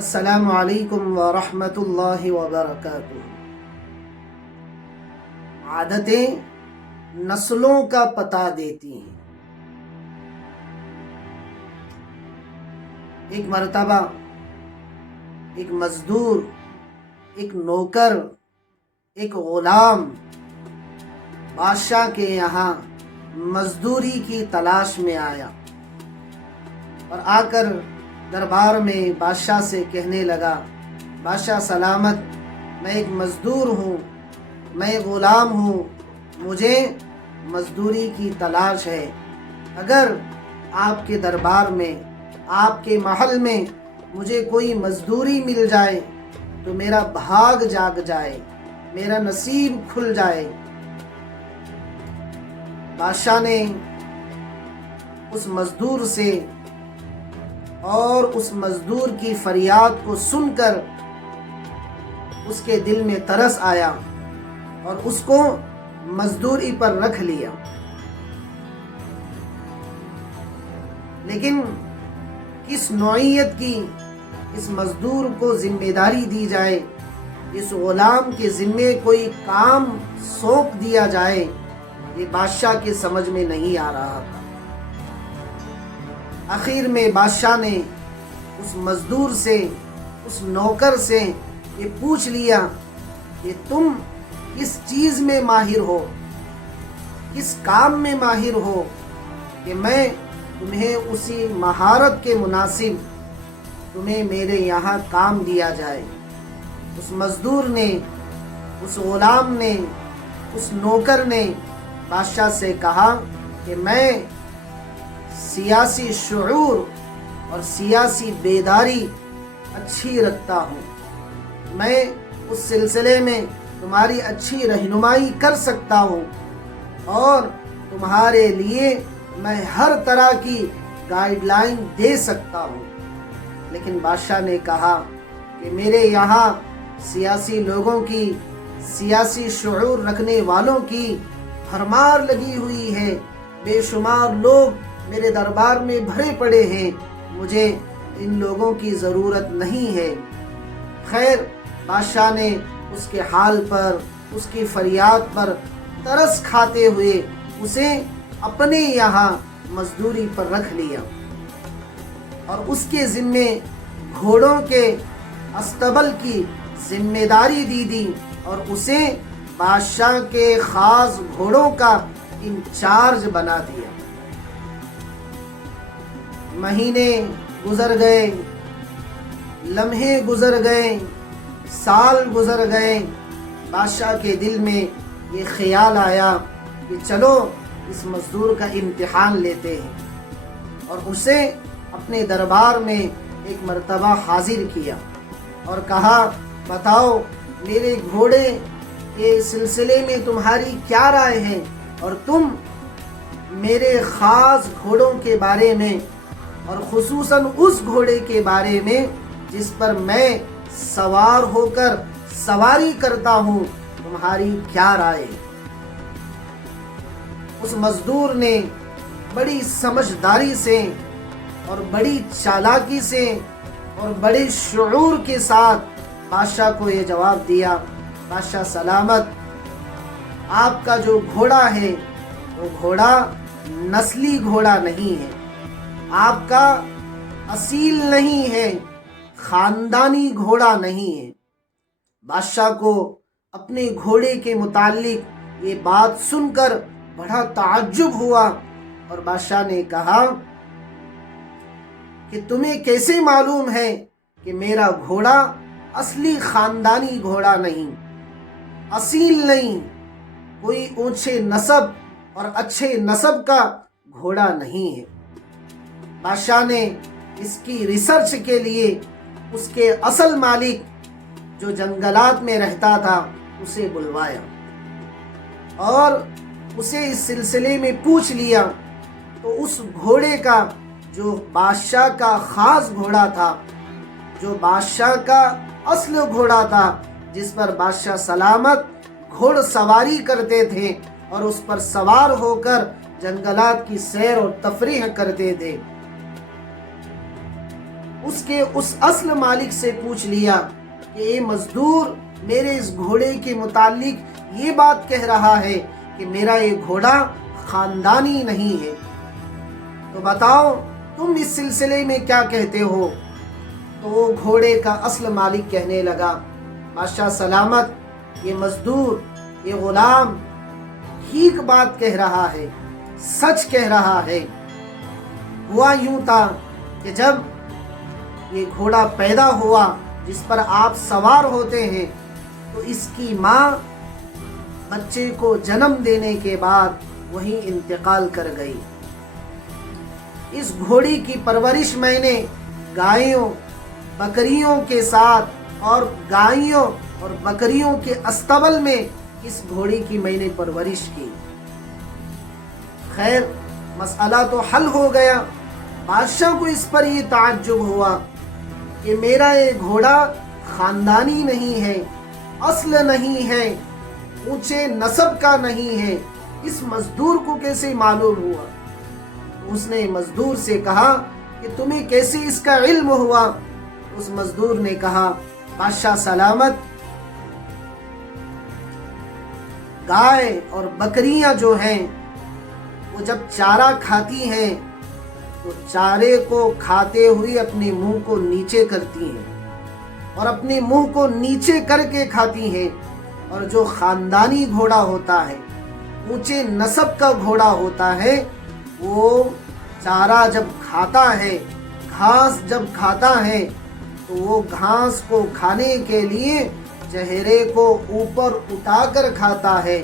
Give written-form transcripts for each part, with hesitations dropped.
السلام علیکم ورحمۃ اللہ وبرکاتہ۔ عادتیں نسلوں کا پتہ دیتی ہیں۔ ایک مرتبہ ایک مزدور، ایک نوکر، ایک غلام بادشاہ کے یہاں مزدوری کی تلاش میں آیا اور آ کر دربار میں بادشاہ سے کہنے لگا، بادشاہ سلامت، میں ایک مزدور ہوں، میں غلام ہوں، مجھے مزدوری کی تلاش ہے۔ اگر آپ کے دربار میں، آپ کے محل میں مجھے کوئی مزدوری مل جائے تو میرا بھاگ جاگ جائے، میرا نصیب کھل جائے۔ بادشاہ نے اس مزدور سے اور اس مزدور کی فریاد کو سن کر اس کے دل میں ترس آیا اور اس کو مزدوری پر رکھ لیا۔ لیکن کس نوعیت کی اس مزدور کو ذمہ داری دی جائے، اس غلام کے ذمے کوئی کام سونپ دیا جائے، یہ بادشاہ کے سمجھ میں نہیں آ رہا تھا۔ آخر میں بادشاہ نے اس مزدور سے، اس نوکر سے یہ پوچھ لیا کہ تم کس چیز میں ماہر ہو، کس کام میں ماہر ہو کہ میں تمہیں اسی مہارت کے مناسب تمہیں میرے یہاں کام دیا جائے۔ اس مزدور نے، اس غلام نے، اس نوکر نے بادشاہ سے کہا کہ میں سیاسی شعور اور سیاسی بیداری اچھی رکھتا ہوں، میں اس سلسلے میں تمہاری اچھی رہنمائی کر سکتا ہوں اور تمہارے لیے میں ہر طرح کی گائیڈ لائن دے سکتا ہوں۔ لیکن بادشاہ نے کہا کہ میرے یہاں سیاسی لوگوں کی، سیاسی شعور رکھنے والوں کی بھرمار لگی ہوئی ہے، بے شمار لوگ میرے دربار میں بھرے پڑے ہیں، مجھے ان لوگوں کی ضرورت نہیں ہے۔ خیر، بادشاہ نے اس کے حال پر، اس کی فریاد پر ترس کھاتے ہوئے اسے اپنے یہاں مزدوری پر رکھ لیا اور اس کے ذمے گھوڑوں کے استبل کی ذمہ داری دی اور اسے بادشاہ کے خاص گھوڑوں کا انچارج بنا دیا۔ مہینے گزر گئے، لمحے گزر گئے، سال گزر گئے۔ بادشاہ کے دل میں یہ خیال آیا کہ چلو اس مزدور کا امتحان لیتے ہیں، اور اسے اپنے دربار میں ایک مرتبہ حاضر کیا اور کہا، بتاؤ میرے گھوڑے کے سلسلے میں تمہاری کیا رائے ہے، اور تم میرے خاص گھوڑوں کے بارے میں اور خصوصاً اس گھوڑے کے بارے میں جس پر میں سوار ہو کر سواری کرتا ہوں، تمہاری کیا رائے؟ اس مزدور نے بڑی سمجھداری سے اور بڑی چالاکی سے اور بڑے شعور کے ساتھ بادشاہ کو یہ جواب دیا، بادشاہ سلامت، آپ کا جو گھوڑا ہے وہ گھوڑا نسلی گھوڑا نہیں ہے، آپ کا اصیل نہیں ہے، خاندانی گھوڑا نہیں ہے۔ بادشاہ کو اپنے گھوڑے کے متعلق یہ بات سن کر بڑا تعجب ہوا اور بادشاہ نے کہا کہ تمہیں کیسے معلوم ہے کہ میرا گھوڑا اصلی خاندانی گھوڑا نہیں، اصیل نہیں، کوئی اونچے نسب اور اچھے نسب کا گھوڑا نہیں ہے؟ بادشاہ نے اس کی ریسرچ کے لیے اس کے اصل مالک جو جنگلات میں رہتا تھا اسے بلوایا اور اسے اس سلسلے میں پوچھ لیا، تو اس گھوڑے کا جو بادشاہ کا خاص گھوڑا تھا، جو بادشاہ کا اصل گھوڑا تھا، جس پر بادشاہ سلامت گھوڑ سواری کرتے تھے اور اس پر سوار ہو کر جنگلات کی سیر اور تفریح کرتے تھے، اس کے اس اصل مالک سے پوچھ لیا کہ اے مزدور، میرے اس گھوڑے کے متعلق یہ بات کہہ رہا ہے کہ میرا یہ گھوڑا خاندانی نہیں ہے، تو بتاؤ تم اس سلسلے میں کیا کہتے ہو؟ تو وہ گھوڑے کا اصل مالک کہنے لگا، بادشاہ سلامت، یہ مزدور، یہ غلام ٹھیک بات کہہ رہا ہے، سچ کہہ رہا ہے۔ ہوا یوں تھا کہ جب یہ گھوڑا پیدا ہوا جس پر آپ سوار ہوتے ہیں، تو اس کی ماں بچے کو جنم دینے کے بعد وہیں انتقال کر گئی۔ اس گھوڑی کی پرورش میں نے گایوں بکریوں کے ساتھ اور گایوں اور بکریوں کے استبل میں اس گھوڑی کی میں نے پرورش کی۔ خیر، مسئلہ تو حل ہو گیا۔ بادشاہ کو اس پر یہ تعجب ہوا کہ میرا یہ گھوڑا خاندانی نہیں ہے، اصل نہیں ہے، اونچے نسب کا نہیں ہے، اس مزدور کو کیسے معلوم ہوا؟ اس نے مزدور سے کہا کہ تمہیں کیسے اس کا علم ہوا؟ اس مزدور نے کہا، بادشاہ سلامت، گائے اور بکریاں جو ہیں وہ جب چارہ کھاتی ہیں تو چارے کو کھاتے ہوئے اپنے منہ کو نیچے کرتی ہیں اور اپنے منہ کو نیچے کر کے کھاتی ہیں، اور جو خاندانی گھوڑا ہوتا ہے، اونچے نسب کا گھوڑا ہوتا ہے، وہ چارہ جب کھاتا ہے، گھاس جب کھاتا ہے، تو وہ گھاس کو کھانے کے لیے چہرے کو اوپر اٹھا کر کھاتا ہے،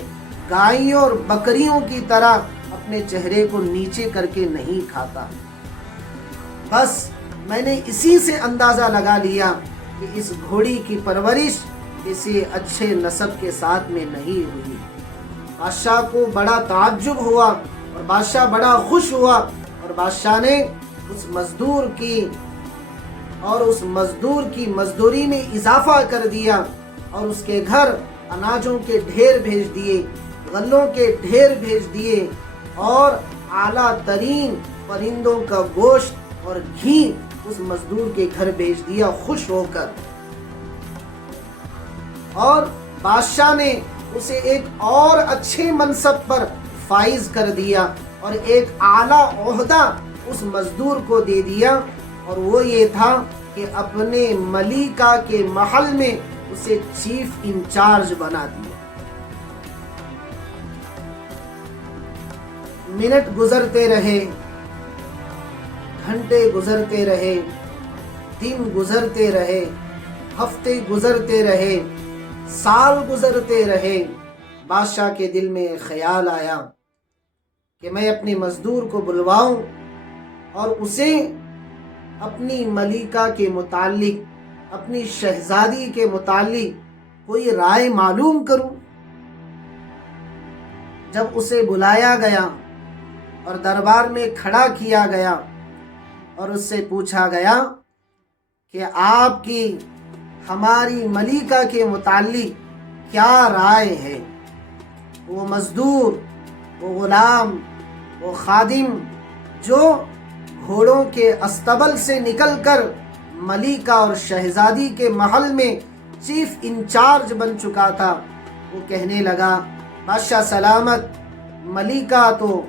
گایوں اور بکریوں کی طرح اپنے چہرے کو نیچے کر کے نہیں کھاتا۔ بس میں نے اسی سے اندازہ لگا لیا کہ اس گھوڑی کی پرورش کسی اچھے نسب کے ساتھ میں نہیں ہوئی۔ بادشاہ کو بڑا تعجب ہوا اور بادشاہ بڑا خوش ہوا، اور بادشاہ نے اس مزدور کی مزدوری میں اضافہ کر دیا، اور اس کے گھر اناجوں کے ڈھیر بھیج دیے، غلوں کے ڈھیر بھیج دیے، اور اعلیٰ ترین پرندوں کا گوشت اور گھی اس مزدور کے گھر بھیج دیا خوش ہو کر۔ اور بادشاہ نے اسے ایک اور اچھے منصب پر فائز کر دیا اور ایک اعلیٰ عہدہ اس مزدور کو دے دیا، اور وہ یہ تھا کہ اپنے ملیکہ کے محل میں اسے چیف انچارج بنا دیا۔ منٹ گزرتے رہے، گھنٹے گزرتے رہے، دن گزرتے رہے، ہفتے گزرتے رہے، سال گزرتے رہے۔ بادشاہ کے دل میں خیال آیا کہ میں اپنے مزدور کو بلواؤں اور اسے اپنی ملیکہ کے متعلق، اپنی شہزادی کے متعلق کوئی رائے معلوم کروں۔ جب اسے بلایا گیا اور دربار میں کھڑا کیا گیا اور اس سے پوچھا گیا کہ آپ کی ہماری ملیکہ کے متعلق کیا رائے ہے، وہ مزدور، وہ غلام، وہ خادم جو گھوڑوں کے استبل سے نکل کر ملیکہ اور شہزادی کے محل میں چیف انچارج بن چکا تھا، وہ کہنے لگا، بادشاہ سلامت، ملیکہ تو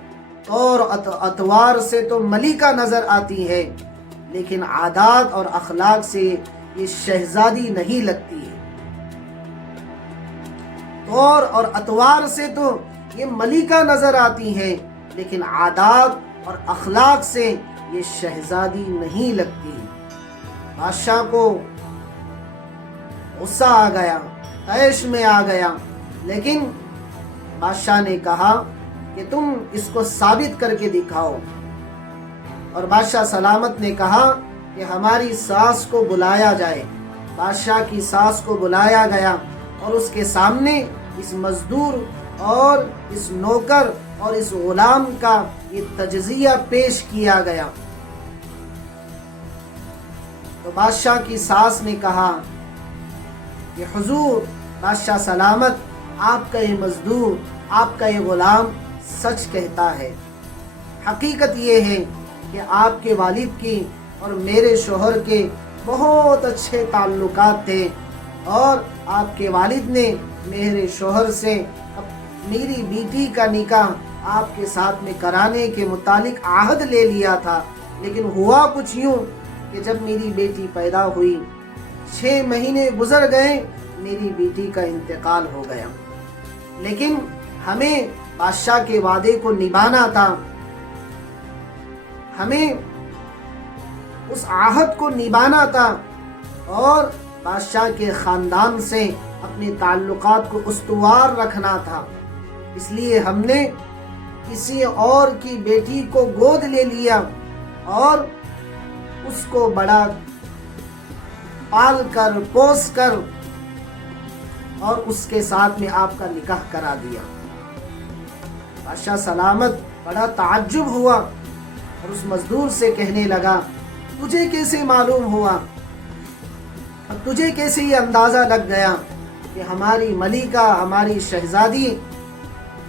اور اطوار سے تو ملیکہ نظر آتی ہے، لیکن عادات اور اخلاق سے یہ شہزادی نہیں لگتی ہے۔ طور اور اطوار سے تو یہ ملیکہ نظر آتی ہے، لیکن عادات اور اخلاق سے یہ شہزادی نہیں لگتی۔ بادشاہ کو غصہ آ گیا، طیش میں آ گیا، لیکن بادشاہ نے کہا کہ تم اس کو ثابت کر کے دکھاؤ۔ اور بادشاہ سلامت نے کہا کہ ہماری ساس کو بلایا جائے۔ بادشاہ کی ساس کو بلایا گیا اور اس کے سامنے اس مزدور اور اس نوکر اور اس غلام کا یہ تجزیہ پیش کیا گیا۔ تو بادشاہ کی ساس نے کہا کہ حضور بادشاہ سلامت، آپ کا یہ مزدور، آپ کا یہ غلام سچ کہتا ہے۔ حقیقت یہ ہے کہ آپ کے والد کی اور میرے شوہر کے بہت اچھے تعلقات تھے، اور آپ کے والد نے میرے شوہر سے میری بیٹی کا نکاح آپ کے ساتھ میں کرانے کے متعلق عہد لے لیا تھا، لیکن ہوا کچھ یوں کہ جب میری بیٹی پیدا ہوئی 6 مہینے گزر گئے، میری بیٹی کا انتقال ہو گیا۔ لیکن ہمیں بادشاہ کے وعدے کو نبھانا تھا، ہمیں اس عہد کو نبھانا تھا اور بادشاہ کے خاندان سے اپنے تعلقات کو استوار رکھنا تھا۔ اس لیے ہم نے کسی اور کی بیٹی کو گود لے لیا اور اس کو بڑا پال کر پوس کر اور اس کے ساتھ میں آپ کا نکاح کرا دیا۔ بادشاہ سلامت بڑا تعجب ہوا اور اس مزدور سے کہنے لگا، تجھے کیسے معلوم ہوا اور تجھے کیسے یہ اندازہ لگ گیا کہ ہماری ملکہ، ہماری شہزادی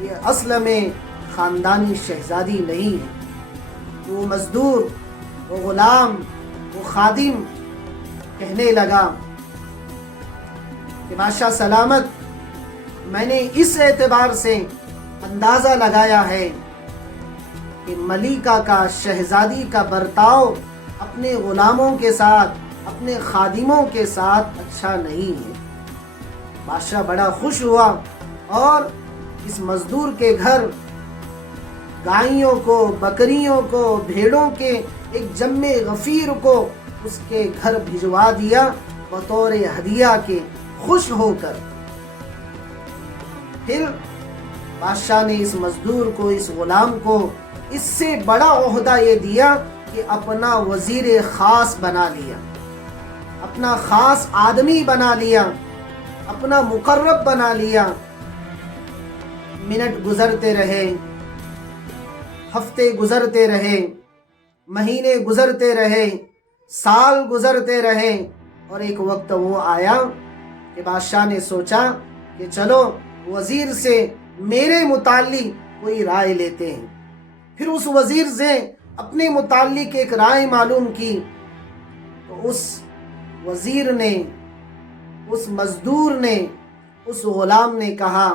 یہ اصل میں خاندانی شہزادی نہیں ہے؟ وہ مزدور، وہ غلام، وہ خادم کہنے لگا کہ بادشاہ سلامت، میں نے اس اعتبار سے اندازہ لگایا ہے کہ ملکہ کا، شہزادی کا برتاؤ اپنے غلاموں کے ساتھ، اپنے خادموں کے ساتھ اچھا نہیں ہے۔ بادشاہ بڑا خوش ہوا اور اس مزدور کے گھر گائیوں کو، بکریوں کو، بھیڑوں کے ایک جمع غفیر کو اس کے گھر بھجوا دیا بطور ہدیہ کے، خوش ہو کر۔ پھر بادشاہ نے اس مزدور کو، اس غلام کو اس سے بڑا عہدہ یہ دیا کہ اپنا وزیر خاص بنا لیا، اپنا خاص آدمی بنا لیا، اپنا مقرب بنا لیا۔ منٹ گزرتے رہے، ہفتے گزرتے رہے، مہینے گزرتے رہے، سال گزرتے رہے، اور ایک وقت وہ آیا کہ بادشاہ نے سوچا کہ چلو وزیر سے میرے متعلق کوئی رائے لیتے ہیں۔ پھر اس وزیر سے اپنے متعلق ایک رائے معلوم کی تو اس وزیر نے، اس مزدور نے، اس غلام نے کہا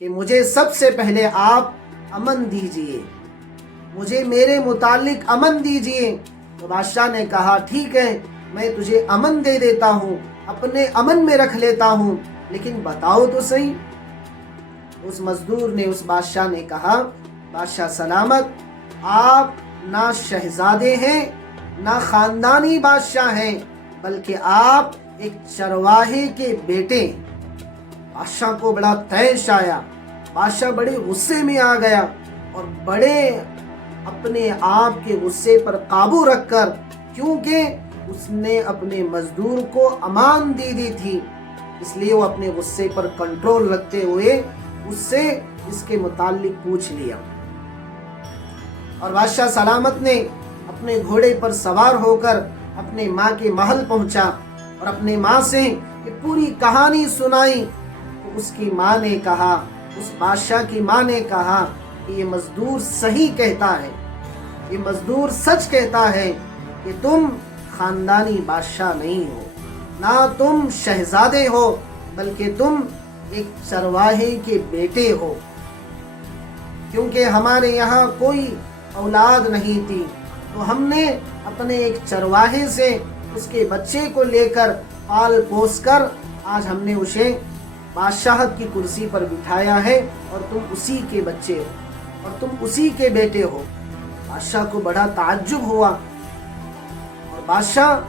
کہ مجھے سب سے پہلے آپ امن دیجئے، مجھے میرے متعلق امن دیجئے۔ تو بادشاہ نے کہا ٹھیک ہے، میں تجھے امن دے دیتا ہوں، اپنے امن میں رکھ لیتا ہوں، لیکن بتاؤ تو صحیح۔ اس مزدور نے اس بادشاہ نے کہا، بادشاہ سلامت، آپ نہ شہزادے ہیں، نہ خاندانی بادشاہ ہیں، بلکہ آپ ایک چرواہے کے بیٹے ہیں۔ بادشاہ کو بڑا طیش آیا، بادشاہ بڑے غصے میں آ گیا اور بڑے اپنے آپ کے غصے پر قابو رکھ کر، کیونکہ اس نے اپنے مزدور کو امان دے دی تھی، اس لیے وہ اپنے غصے پر کنٹرول رکھتے ہوئے اس سے اس کے متعلق پوچھ لیا۔ اور بادشاہ سلامت نے اپنے گھوڑے پر سوار ہو کر اپنے ماں کے محل پہنچا اور اپنے ماں سے یہ پوری کہانی سنائی۔ تو اس کی ماں نے کہا، اس بادشاہ کی ماں نے کہا کہ یہ مزدور صحیح کہتا ہے، یہ مزدور سچ کہتا ہے کہ تم خاندانی بادشاہ نہیں ہو، نہ تم شہزادے ہو، بلکہ تم ایک چرواہے کے بیٹے ہو۔ کیونکہ ہمارے یہاں کوئی اولاد نہیں تھی تو ہم نے اپنے ایک چرواہے سے اس کے بچے کو لے کر پال پوس کر آج ہم نے اسے بادشاہت کی کرسی پر بٹھایا ہے، اور تم اسی کے بچے ہو اور تم اسی کے بیٹے ہو۔ بادشاہ کو بڑا تعجب ہوا اور بادشاہ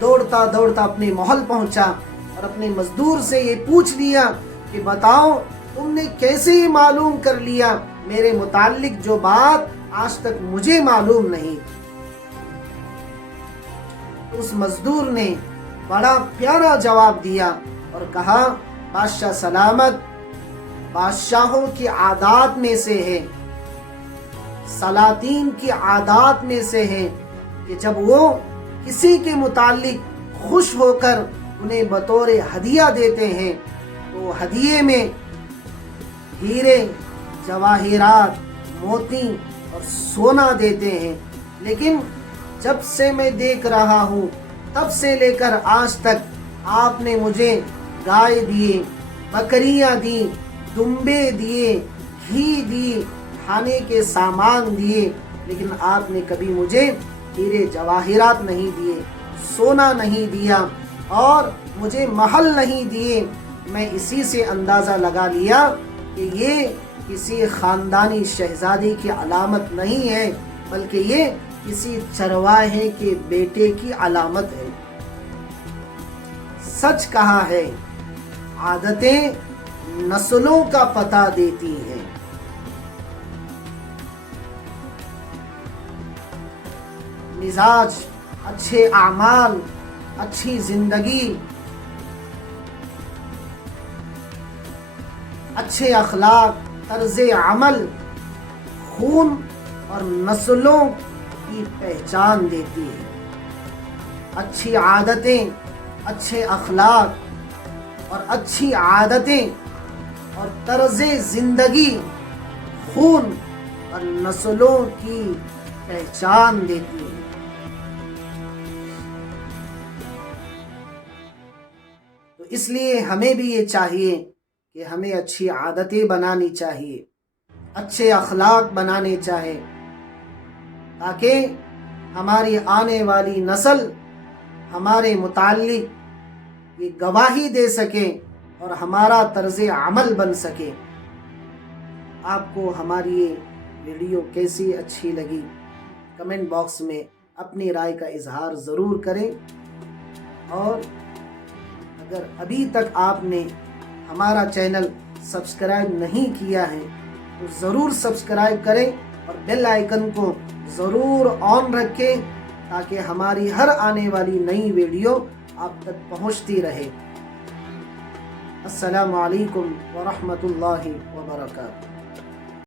دوڑتا دوڑتا اپنے محل پہنچا اور اپنے مزدور سے یہ پوچھ لیا کہ بتاؤ تم نے کیسے یہ معلوم کر لیا میرے متعلق جو بات آج تک مجھے معلوم نہیں۔ اس مزدور نے بڑا پیارا جواب دیا اور کہا، بادشاہ سلامت، بادشاہوں کی عادات میں سے ہے، سلاطین کی عادات میں سے ہے کہ جب وہ کسی کے متعلق خوش ہو کر انہیں بطور ہدیہ دیتے ہیں تو ہدیے میں ہیرے، جواہرات، موتی اور سونا دیتے ہیں، لیکن جب سے میں دیکھ رہا ہوں تب سے لے کر آج تک آپ نے مجھے گائے دیے، بکریاں دی، دمبے دیے، گھی دی، کھانے کے سامان دیے، لیکن آپ نے کبھی مجھے ہیرے جواہرات نہیں دیے، سونا نہیں دیا اور مجھے محل نہیں دیے۔ میں اسی سے اندازہ لگا لیا کہ یہ کسی خاندانی شہزادی کی علامت نہیں ہے، بلکہ یہ کسی چرواہے کے بیٹے کی علامت ہے۔ سچ کہا ہے، عادتیں نسلوں کا پتہ دیتی ہیں۔ مزاج، اچھے اعمال، اچھی زندگی، اچھے اخلاق، طرز عمل خون اور نسلوں کی پہچان دیتی ہے۔ اچھی عادتیں، اچھے اخلاق اور اچھی عادتیں اور طرز زندگی خون اور نسلوں کی پہچان دیتی ہے۔ تو اس لیے ہمیں بھی یہ چاہیے کہ ہمیں اچھی عادتیں بنانی چاہیے، اچھے اخلاق بنانے چاہیے، تاکہ ہماری آنے والی نسل ہمارے متعلق یہ گواہی دے سکے اور ہمارا طرز عمل بن سکے۔ آپ کو ہماری یہ ویڈیو کیسی اچھی لگی؟ کمنٹ باکس میں اپنی رائے کا اظہار ضرور کریں، اور اگر ابھی تک آپ نے ہمارا چینل سبسکرائب نہیں کیا ہے تو ضرور سبسکرائب کریں اور بیل آئیکن کو ضرور آن رکھیں تاکہ ہماری ہر آنے والی نئی ویڈیو آپ تک پہنچتی رہے۔ السلام علیکم ورحمۃ اللہ وبرکاتہ۔